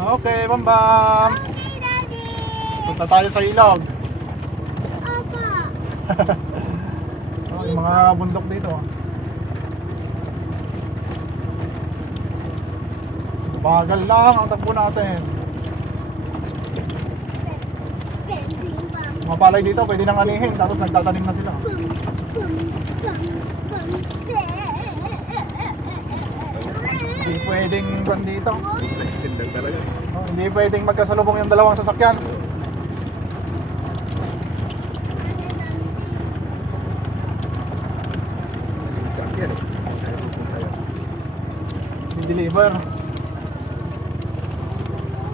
Okay, Bambam. Okay, Daddy. Punta tayo sa ilog. Opo. Oh, yung mga bundok dito. Bagal lang ang takbo natin. Mga palay dito, pwede nang anihin, tapos nagtatanim na sila. Hindi pwedeng ban dito. Gandang talaga. Oh, hindi pwedeng magkasalubong yung dalawang sasakyan. Sakyan. I-deliver.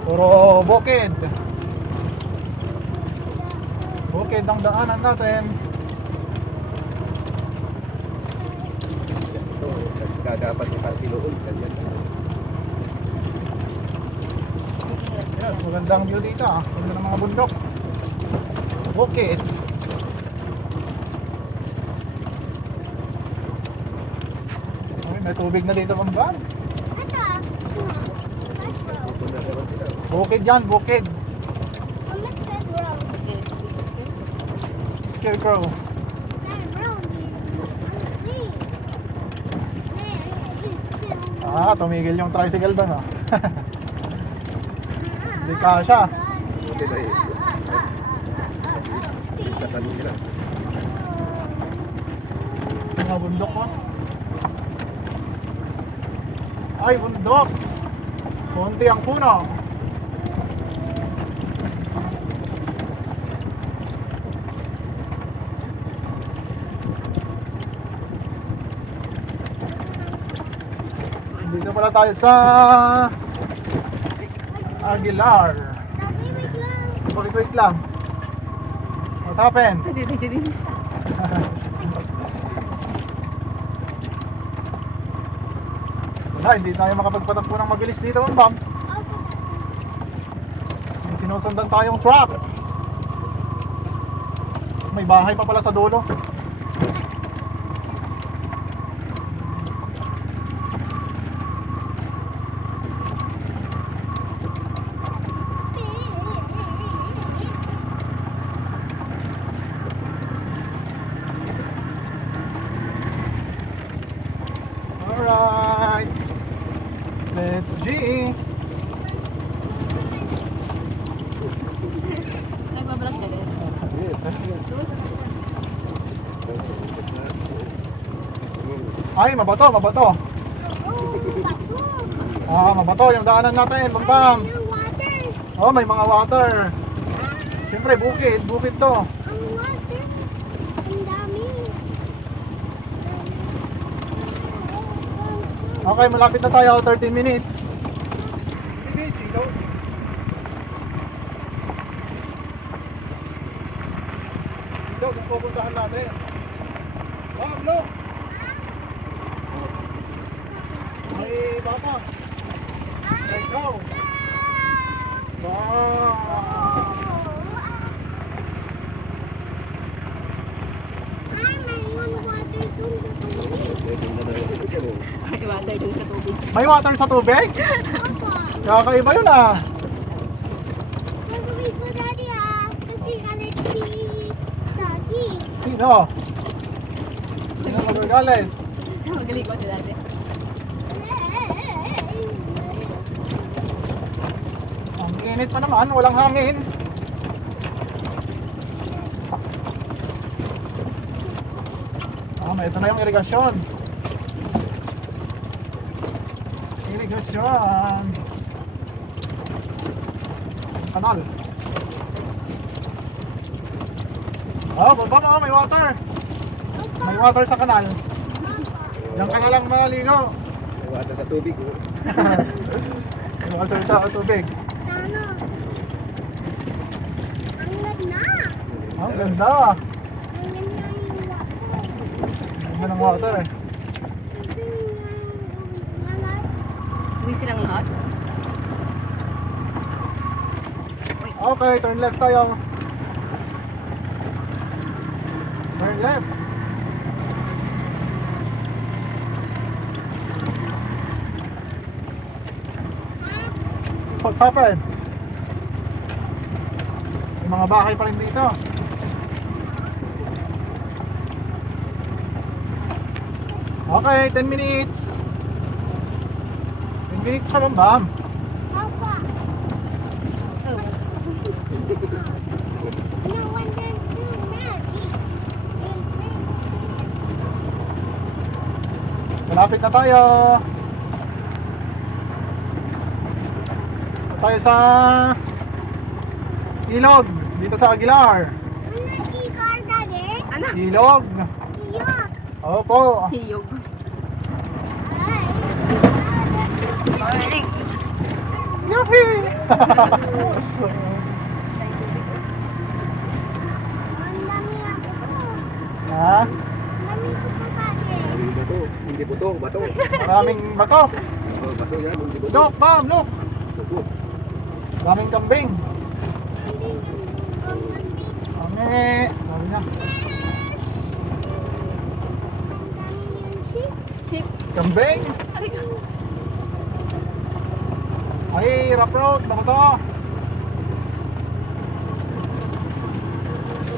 Puro bukid. Bukid ang daanan natin. Ito, gagapas ni Parsiloon. Ganyan. Yes, magandang view dito ah. Ganda ng mga bundok. Bukid. Ay, may tubig na dito, Bambam. Ito. Pupunta na rin sila. Bukid yan, bukid. Scarecrow. Ah, tumigil yung tricycle doon ah. Hindi kasya. Buti na eh. Iskatan sila. Mga bundok ko. Ay, bundok. Konti ang puno. Dito pala tayo sa Aguilar. Wait lang. What happened? Wala, hindi tayo makapagpatakbo ng mabilis dito, Bambam. May sinusundan tayong truck. May bahay pa pala sa dulo. Alright. Let's G. Nagbablog ka rin. Ay, mabato, mabato. Ah, mabato yung daanan natin, Bambam. Oh, may mga water. Siyempre, bukid, bukid to. Okay, malapit na tayo, 30 minutes. Ito, kung pupuntahan natin. Wow, look! May bata. Let's go! Wow! May water dun sa tubig. May water sa tubig? Kakaiba yun ah. Sino? Sino magagalit? Magaling ko sila dati. Ang init pa naman, walang hangin. Ah, ito na yung irigasyon. Irigasyon. Kanal. Oh, baba mo, may water. May water sa kanal. Diyan ka na lang maligo. May water sa tubig. Oh. May water sa tubig. Ang ganda. Ganda ng water eh. Uwi silang lahat. Okay, turn left tayo. Turn left. What happened? May mga bahay pa rin dito. Okay, 10 minutes. 10 minutes pa lang, ma'am. Papa. Oh. No one can do magic. Malapit na tayo. Tayo sa ilog dito sa Aguilar. Nag-ikar daddy. Anak. Ilog. Iyo. Opo. Hiyog. Ay. Yuhi! Ang dami nga po. Ha? Ang dami ko po daddy. Maraming bato. Hindi buto, bato. Maraming bato. Oh, bato yan, hindi buto. Look, ma'am, look. Buto. Maraming kambing. Hindi ang dami. Kami. Sabi niya. Ang dami yung sheep. Sheep. Kambing. Aray ka. Ay, rough road. Baka to.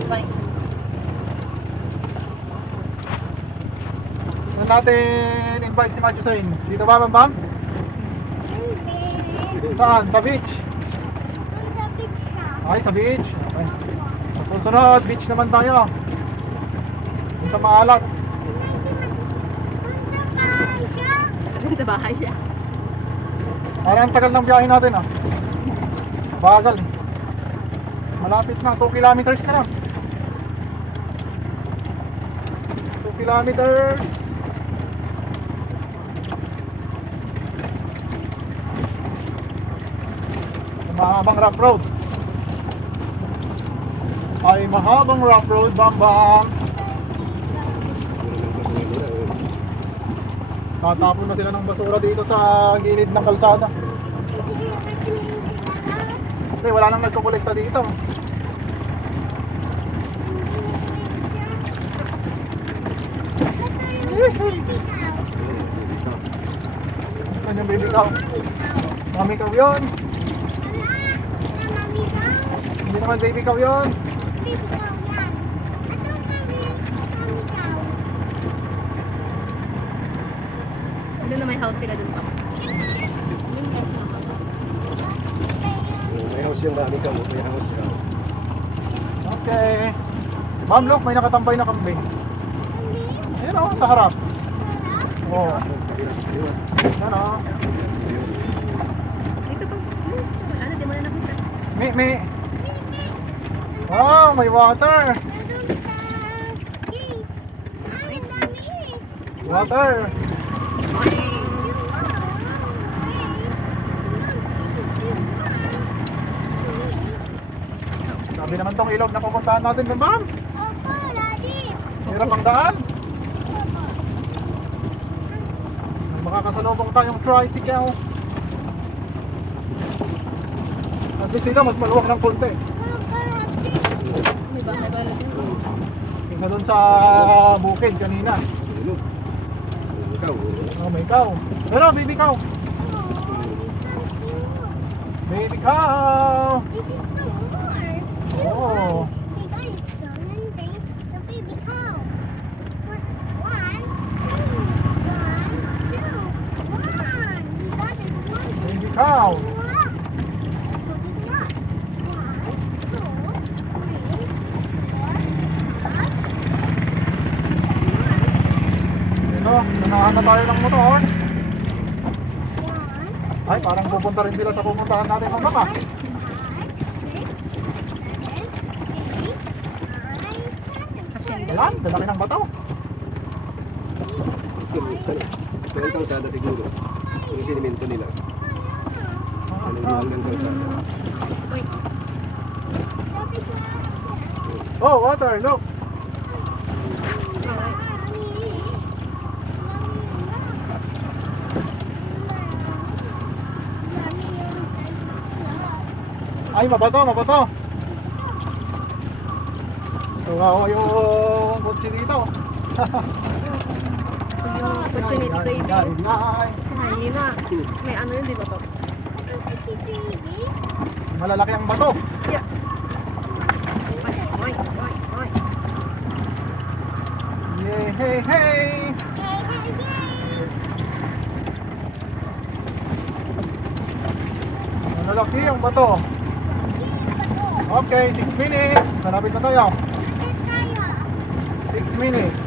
Bye. Doon natin invite si Matthew Sain. Dito ba, Bam Bam? Hindi. Saan? Sa beach? Ang dami siya. Ay, sa beach. Okay. Sa susunod, beach naman tayo. Yung sa maalat. Dun sa bahay siya. Parang ang tagal ng biyahe natin ah. Bagal. Malapit na, 2 kilometers na lang. 2 kilometers. Sa mahabang rough road. Ay, mahabang rough road, Bam Bam. Tatapon na sila ng basura dito sa gilid ng kalsada. Hindi, wala nang nagkukolekta dito. Ano yung baby cow? Mami cow yun. Hindi naman baby cow yun. Doon na may house sila dun pa. Yung house na house. May house yung dami ka mo, may house ka. Okay. Ma'am, look, may nakatambay na kambing. Ayun o, sa harap. Oo. Ayun o. Dito pa. Ano, di mo na nakita. May. Wow, may water. Water. Sabi naman tong ilog na pupuntahan natin, ma'am. Opo, Daddy. Hirap ang daan. Makakasalubong tayong tricycle. At least sila mas maluwag ng konti. May bahay ba lang yun? Kaysa doon sa bukid kanina. Ano? Ikaw, Oh, may cow. Pero, baby cow. Baby cow. This is so hard. Oh. Hey guys, go and bring the baby cow. One, two, one. You got it. One, Baby cow. one. Put it right. One, two, three, four, five. Ito, nanahan na tayo ng motor. One, Ay, parang pupunta rin sila sa pupuntahan natin ng baka. 5, 6, 7, 8, 9, 10. Ayan, lalaki ng bato. Pero ikaw sada siguro. Yung sinimento nila. Ano lang ng kalsada. Wait. Oh, water, look. Ay, mabato, mabato. So, ako yung kotse dito. Yung opportunity to Ay, i-view. ay, ay. Mahina. May ano yun, di ba, Pops? see babies? Malalaki ang bato. Yeah. Oy, oy, oy. Yay, hey, hey! Hey, hey, hey! Malalaki ang bato. Okay, 6 minutes. Malapit na tayo. 6 minutes.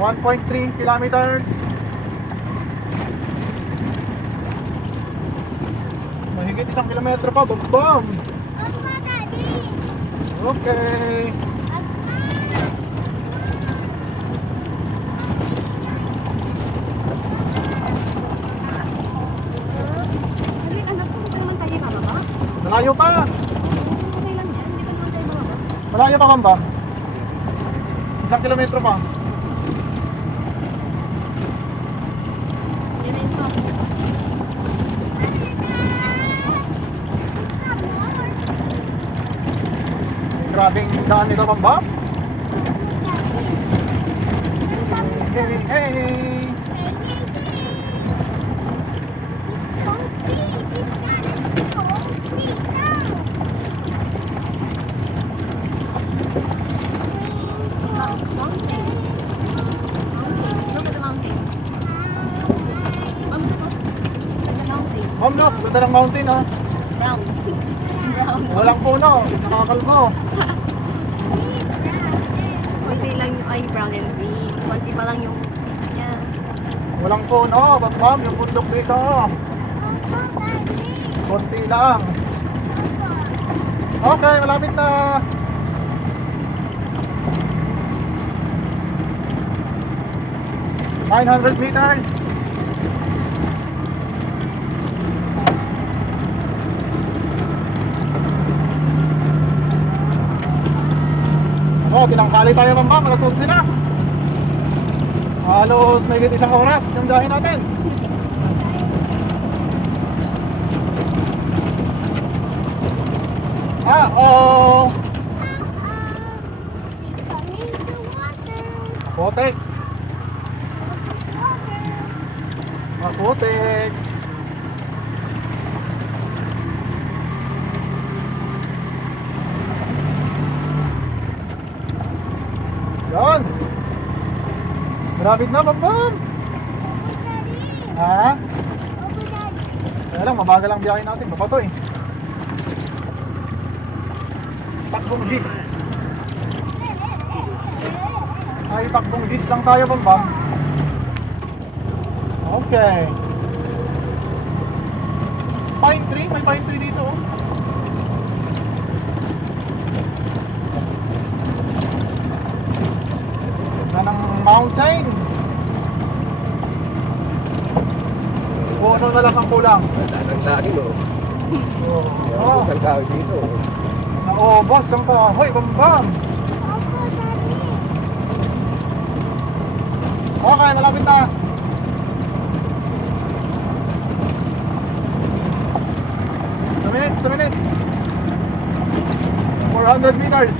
1.3 kilometers. Mahigit 1 kilometro pa. Bam, bam! Papa, Daddy! Okay. Sabi, anak ko, hindi naman tayo bababa. Malayo pa. Okay lang yan, hindi naman tayo bababa. Malayo pa, Bam, Bam. 1 kilometro pa. Yan na yun pa. Grabing daan nito, Bam, Bam. Hey, hey! Mountain. Mountain. Look at the mountain. Mom, look at the mountain. Ma'am, look, ganda ng mountain, ha. Brown. Brown. Walang puno, nakakalbo. Konti lang yung ay brown and green. Konti pa lang yung piece niya. Walang puno, Bam, Bam, yung bundok dito. Konti lang. Okay, malapit na. $900 meters. Tinangkali tayo, Bam, Bam, alas 11 na. Halos may 1 oras yung biyahe natin. Oh, maputik. Maputik. Yan. Malapit na, Bam, Bam. Ha? Kaya lang, mabagal ang biyahe natin. Babato eh. Takbong gis. Ay, takbong gis lang tayo, Bam, Bam. Okay. Pine tree? May pine tree dito, oh. Ganda ng mountain. Puno na lang ang kulang. Ang lalim, oh. Oh. Isang kahoy dito. Naubos ang kahoy, Bam, Bam. Okay, malapit na. Two minutes. 400 meters.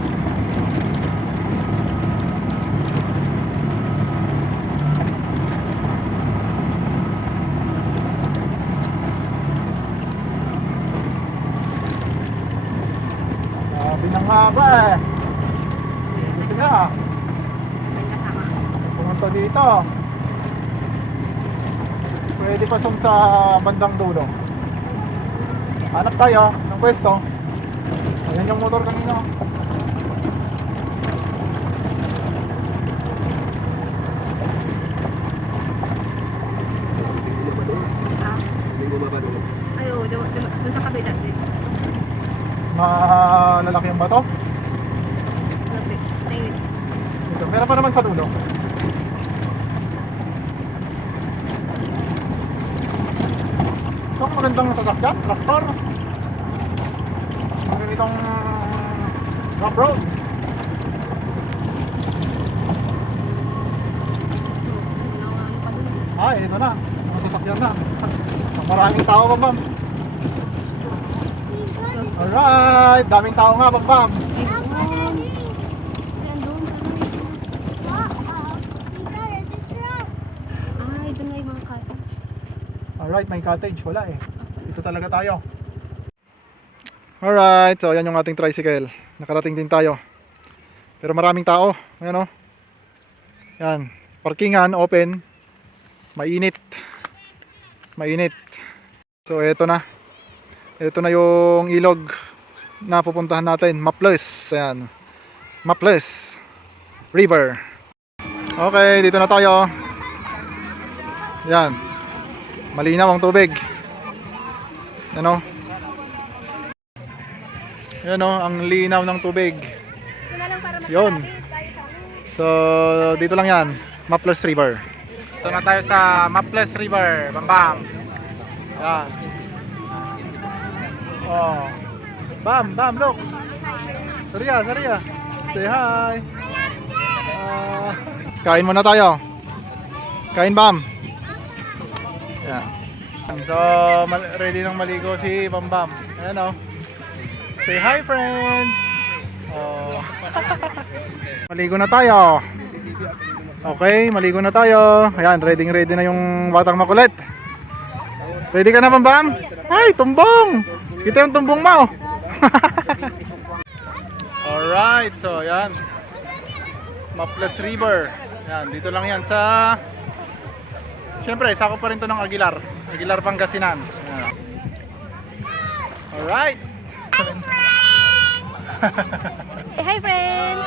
Sabi ng haba eh. Gusto nga. May kasama. Pumunta dito. Pwede pa sa bandang dulo. Hanap tayo ng pwesto. Ayan yung motor kanina. Ah, Hindi mo mapadong. ay, oh, doon sa kabila din. Malalaki ang bato. Lapit. Mainit. Ito, meron pa naman sa dulo. Ito ang magandang sasakyan, traktor. Meron itong rough road. Ano pa doon? Ay, ito na. Ang sasakyan na. Maraming tao, Bam, Bam. Alright, daming tao nga, Bam, Bam. Ay, doon. Ay, andun. Ay, doon nga yung mga kata. Alright, may cottage. Wala eh. Dito talaga tayo. Alright, so yan yung ating tricycle. Nakarating din tayo. Pero maraming tao. Ayan o. Yan. Parkingan, open. Mainit. Mainit. So eto na. Ito na yung ilog na pupuntahan natin. Maples. Ayan. Maples River. Okay, dito na tayo. Yan. Malinaw ang tubig. Ano? Yan o, ang linaw ng tubig. Yun. So, dito lang yan. Maples River. Dito na tayo sa Maples River. Bam. Yan. Oh. Bam, look. Saria. Say hi. Kain muna tayo. Kain, Bam. Yan. So, ready nang maligo si Bam. Ayan o. Say hi, friends. Oh. Maligo na tayo. Okay, maligo na tayo. Ayan, ready na yung batang makulit. Ready ka na, Bam? Ay, tumbong. Kita yung tumbong mo. Alright, so ayan. Maples River. Ayan, dito lang yan sa... Siyempre, sakop pa rin to ng Aguilar. Aguilar, Pangasinan. Ayan. Alright. Hi, friends!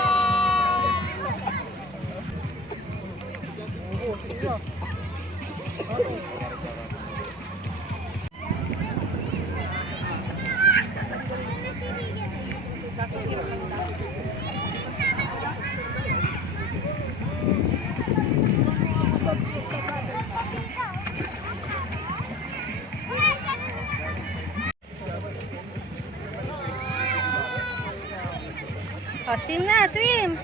Oh, swim na, swim!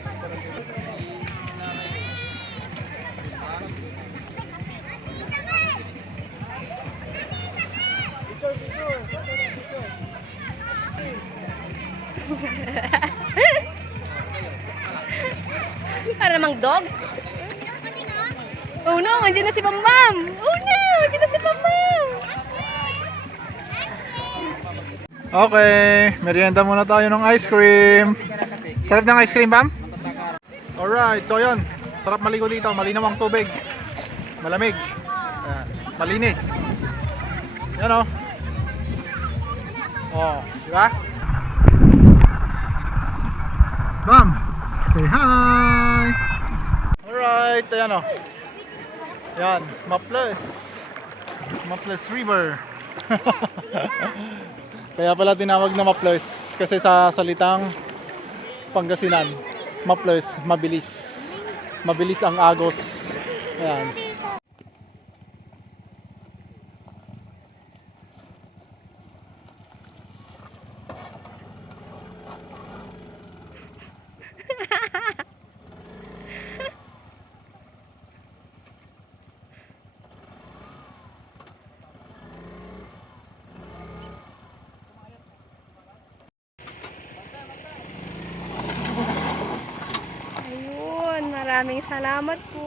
Para namang dog. Oh no, andyan na si Bambam. Oh no, andyan na si Bambam. Okay, merienda muna tayo ng ice cream. Sarap ng ice cream, Bam? Alright, so yun. Sarap maligo dito. Malinaw ang tubig. Malamig. Ayan, malinis. Yan o. Oh, di ba? Bam! Say hi! Alright, ayan o. Yan, Maples. Maples River. Kaya pala tinawag na Maples kasi sa salitang Pangasinan, Maples, mabilis. Mabilis ang agos. Ayan. Ayun, maraming salamat po.